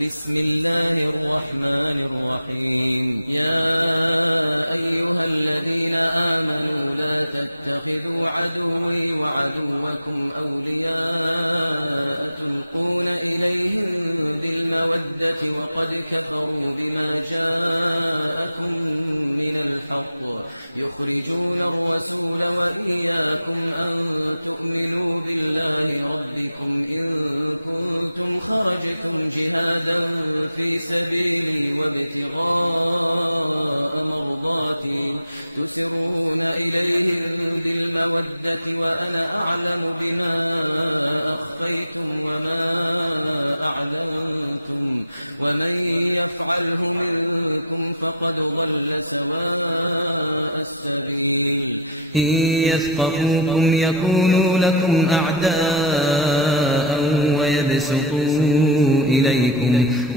بسم الله الرحمن الرحيم. يا أيها الذين آمنوا لا تتخذوا عدوي وعدوكم أولياء تلقون إليهم بالمودة وقد كفروا بما جاءكم من الحق يخرجون الرسول وإياكم أن تؤمنوا بالله ربكم إن كنتم خرجتم جهادا في سبيلي وابتغاء مرضاتي تسرون إليهم بالمودة وأنا أعلم بما أخفيتم وما أعلنتم ومن يفعله منكم فقد ضل سواء السبيل. إن يثقفوكم يكونوا لكم أعداء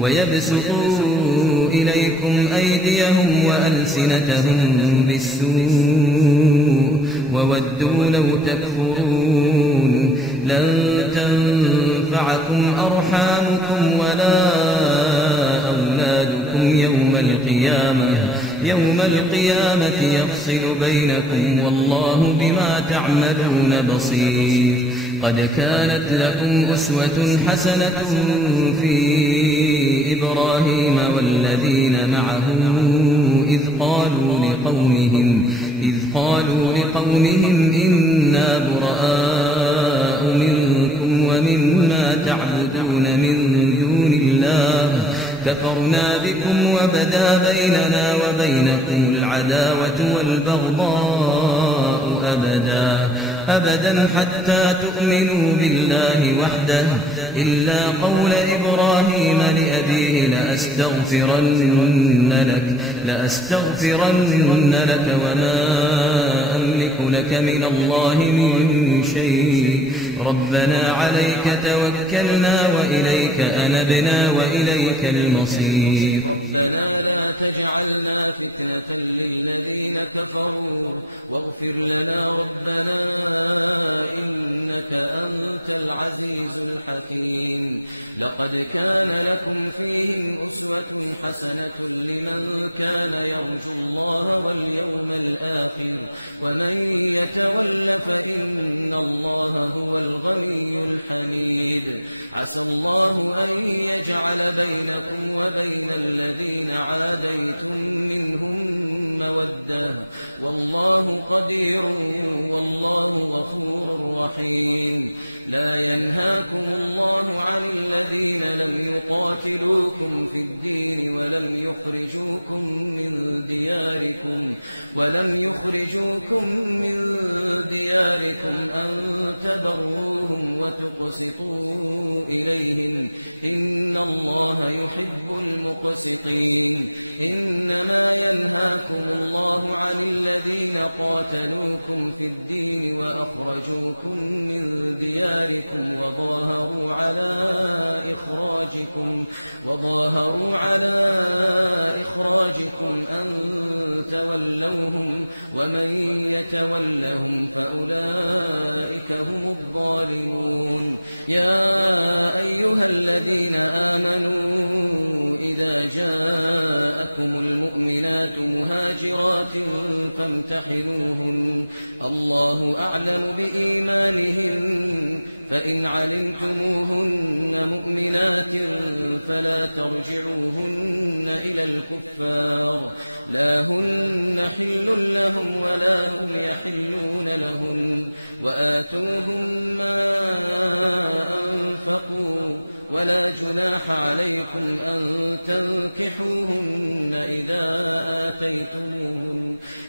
ويبسطوا إليكم أيديهم وألسنتهم بالسوء وودوا لو تكفرون. لن تنفعكم أرحامكم ولا أولادكم يوم القيامة يفصل بينكم والله بما تعملون بصير. قد كانت لكم أسوة حسنة في إبراهيم والذين معه إذ قالوا لقومهم إنا براء منكم ومما تعبدون من دون الله كفرنا بكم وبدا بيننا وبينكم العداوة والبغضاء أبدا حتى تؤمنوا بالله وحده إلا قول إبراهيم لأبيه لأستغفرن لك وما أملك لك من الله من شيء. ربنا عليك توكلنا وإليك أنبنا وإليك المصير. ربنا لا تجعلنا فتنة للذين كفروا واغفر لنا ربنا إنك أنت العزيز الحكيم. لقد كان لكم فيهم أسوة حسنة لمن كان يرجو الله واليوم الآخر ومن يتول فإن الله هو الغني الحميد. عسى الله أن يجعل بينكم وبين الذين عاديتم منهم مودة والله قدير والله غفور رحيم. لا ينهاكم الله عن الذين لم يقاتلوكم في الدين ولم يخرجوكم من دياركم أن تبروهم وتقسطوا إليهم إن الله يحب المقسطين. إنما ينهاكم الله عن الذين قاتلوكم في الدين وأخرجوكم من دياركم وظاهروا على إخراجكم أن تولوهم ومن يتولهم فأولئك هم الظالمون. يا أيها الذين آمنوا إذا جاءكم المؤمنات مهاجرات فامتحنوهن الله أعلم بإيمانهن فإن علمتموهن مؤمنات فلا ترجعوهن إلى الكفار لا هن حل لهم ولا هم يحلون لهن وآتوهم ما أنفقوا ولا جناح عليكم أن تنكحوهن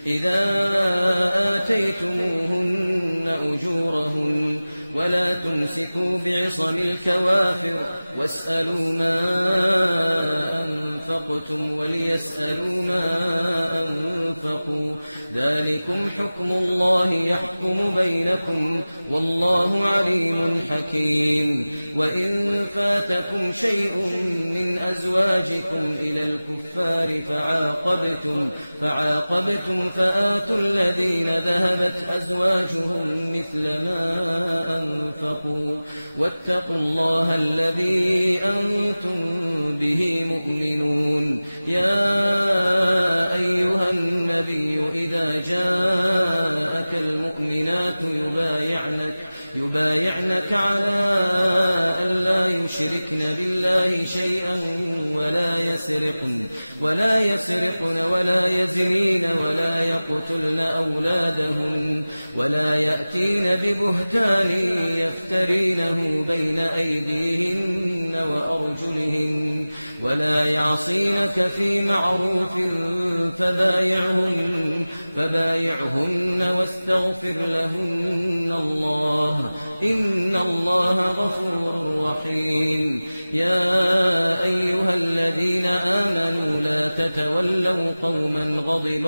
إذا آتيتموهن أجورهن ولا تمسكوا بعصم الكوافر واسألوا ما أنفقتم وليسألوا ما أنفقوا ذلكم حكم الله يحكم بينكم والله عليم حكيم. وإن فاتكم شيء من أزواجكم إلى الكفار فعاقبتم فآتوا الذين ذهبت أزواجهم مثل ما أنفقوا واتقوا الله الذي أنتم به مؤمنون. يا أيها النبي إذا جاءك المؤمنات يبايعنك على ألا يشركن بالله شيئا ولا يسرقن ولا يزنين ولا يقتلن أولادهن ولا يأتين ببهتان يفترينه بين أيديهن وأرجلهن ولا يعصينك في معروف فبايعهن واستغفر لهن الله إن الله غفور رحيم. يا أيها الذين آمنوا لا تتولوا قوما غضب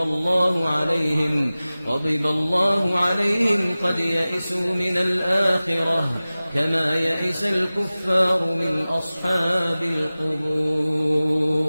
الله عليهم قد يئسوا من الآخرة كما يئس الكفار من أصحاب القبور.